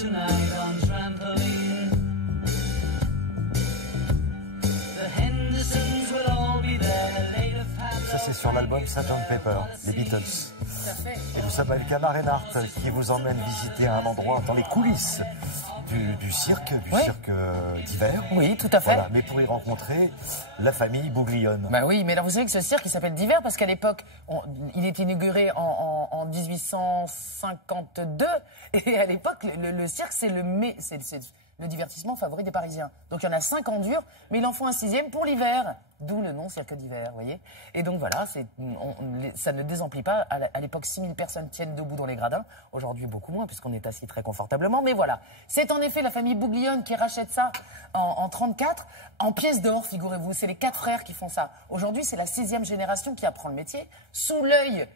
tonight on trampoline. The Hendersons will all be there later. Ça, c'est sur l'album Sgt Pepper, les Beatles. Et nous sommes avec Anna Reinhardt qui vous emmène visiter un endroit dans les coulisses du cirque d'hiver. Oui, tout à fait. Voilà, mais pour y rencontrer la famille Bouglione. Bah oui, mais là, vous savez que ce cirque, il s'appelle d'hiver parce qu'à l'époque, il est inauguré en 1852. Et à l'époque, le cirque, c'est le divertissement favori des Parisiens. Donc il y en a 5 en dur, mais il en faut un 6e pour l'hiver. D'où le nom cirque d'hiver, vous voyez. Et donc voilà, ça ne désemplit pas. À l'époque, 6000 personnes tiennent debout dans les gradins. Aujourd'hui, beaucoup moins, puisqu'on est assis très confortablement. Mais voilà, c'est en effet la famille Bouglione qui rachète ça en 34, en pièces d'or, figurez-vous. C'est les 4 frères qui font ça. Aujourd'hui, c'est la 6e génération qui apprend le métier, sous l'œil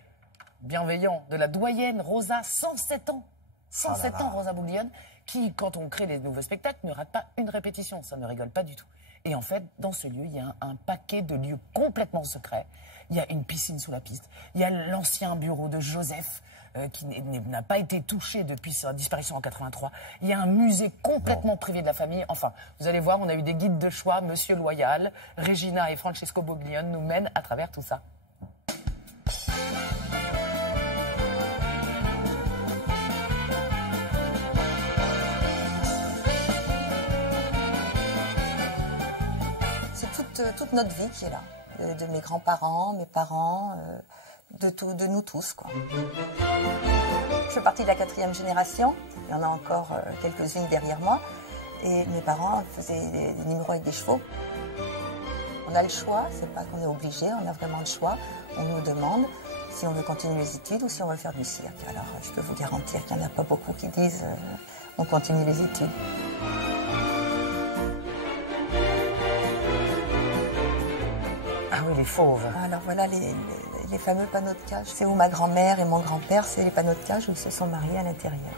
bienveillant de la doyenne Rosa, 107 ans. 107 ans, Rosa Bouglione, qui, quand on crée les nouveaux spectacles, ne rate pas une répétition. Ça ne rigole pas du tout. Et en fait, dans ce lieu, il y a un paquet de lieux complètement secrets. Il y a une piscine sous la piste. Il y a l'ancien bureau de Joseph, qui n'a pas été touché depuis sa disparition en 83. Il y a un musée complètement privé de la famille. Enfin, vous allez voir, on a eu des guides de choix. Monsieur Loyal, Regina et Francesco Bouglione nous mènent à travers tout ça. Toute notre vie qui est là, de mes grands-parents, mes parents, de nous tous, quoi. Je fais partie de la 4e génération, il y en a encore quelques-unes derrière moi, et mes parents faisaient des numéros avec des chevaux. On a le choix, c'est pas qu'on est obligé, on a vraiment le choix. On nous demande si on veut continuer les études ou si on veut faire du cirque. Alors je peux vous garantir qu'il n'y en a pas beaucoup qui disent on continue les études. Ah oui, les fauves. Alors voilà les fameux panneaux de cage. C'est où ma grand-mère et mon grand-père, c'est les panneaux de cage où ils se sont mariés à l'intérieur.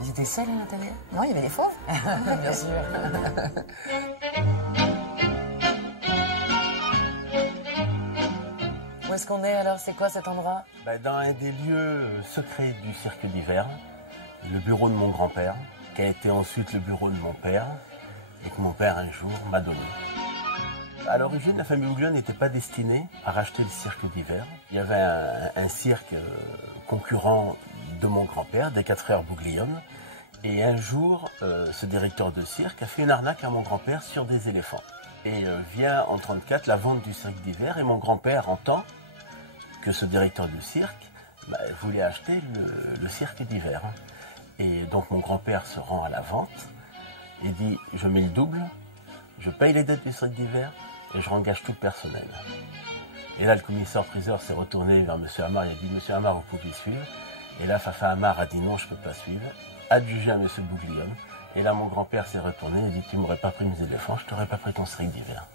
Ils étaient seuls à l'intérieur? Non, il y avait des fauves. Bien sûr. Où est-ce qu'on est alors? C'est quoi cet endroit? Dans un des lieux secrets du cirque d'hiver, le bureau de mon grand-père, qui a été ensuite le bureau de mon père, et que mon père un jour m'a donné. À l'origine, la famille Bouglione n'était pas destinée à racheter le cirque d'hiver. Il y avait un cirque concurrent de mon grand-père, des 4 frères Bouglione. Et un jour, ce directeur de cirque a fait une arnaque à mon grand-père sur des éléphants. Et vient en 1934 la vente du cirque d'hiver. Et mon grand-père entend que ce directeur du cirque voulait acheter le cirque d'hiver. Et donc mon grand-père se rend à la vente et dit « Je mets le double, je paye les dettes du cirque d'hiver. » Et je rengage tout le personnel. Et là, le commissaire-priseur s'est retourné vers M. Hamar. Il a dit, M. Hamar, vous pouvez suivre. Et là, Fafa Hamar a dit, non, je ne peux pas suivre. Adjugé à M. Bouglione. Et là, mon grand-père s'est retourné et dit, tu m'aurais pas pris mes éléphants, je t'aurais pas pris ton cirque d'hiver.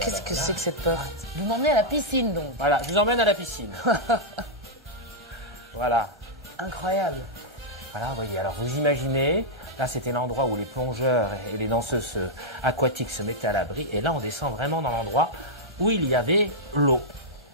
Qu'est-ce que c'est que cette porte? Vous m'emmenez à la piscine, donc. Voilà, je vous emmène à la piscine. Voilà. Incroyable. Voilà, vous voyez, alors vous imaginez, là c'était l'endroit où les plongeurs et les danseuses aquatiques se mettaient à l'abri. Et là, on descend vraiment dans l'endroit où il y avait l'eau.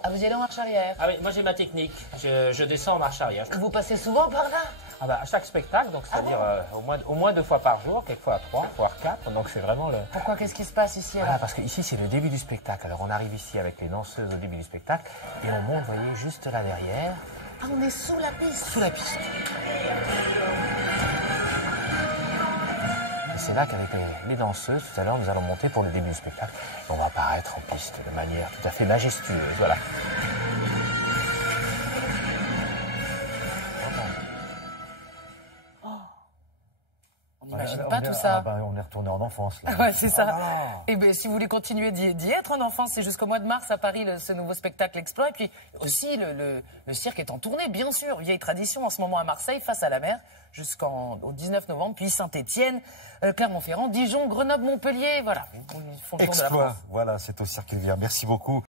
Ah, vous y allez en marche arrière? Ah oui, moi j'ai ma technique. Je descends en marche arrière. Vous passez souvent par là? Ah bah, à chaque spectacle, donc c'est-à-dire au moins 2 fois par jour, quelquefois 3, voire 4, donc c'est vraiment le... Pourquoi? Qu'est-ce qui se passe ici alors? Voilà, parce que ici c'est le début du spectacle. Alors on arrive ici avec les danseuses au début du spectacle et on monte, vous voyez, juste là derrière. Ah, on est sous la piste? Sous la piste. Et c'est là qu'avec les danseuses, tout à l'heure, nous allons monter pour le début du spectacle. Et on va apparaître en piste de manière tout à fait majestueuse, voilà. On n'imagine pas tout ça. On est retourné en enfance, là. Ouais, c'est ça. Et bien, si vous voulez continuer d'y être en enfance, c'est jusqu'au mois de mars à Paris, ce nouveau spectacle Exploit. Et puis aussi, le cirque est en tournée, bien sûr. Vieille tradition en ce moment à Marseille, face à la mer, jusqu'au 19 novembre. Puis Saint-Étienne, Clermont-Ferrand, Dijon, Grenoble, Montpellier. Voilà. Ils font le tour de la Exploit, France. voilà, c'est au cirque d'hiver. Merci beaucoup.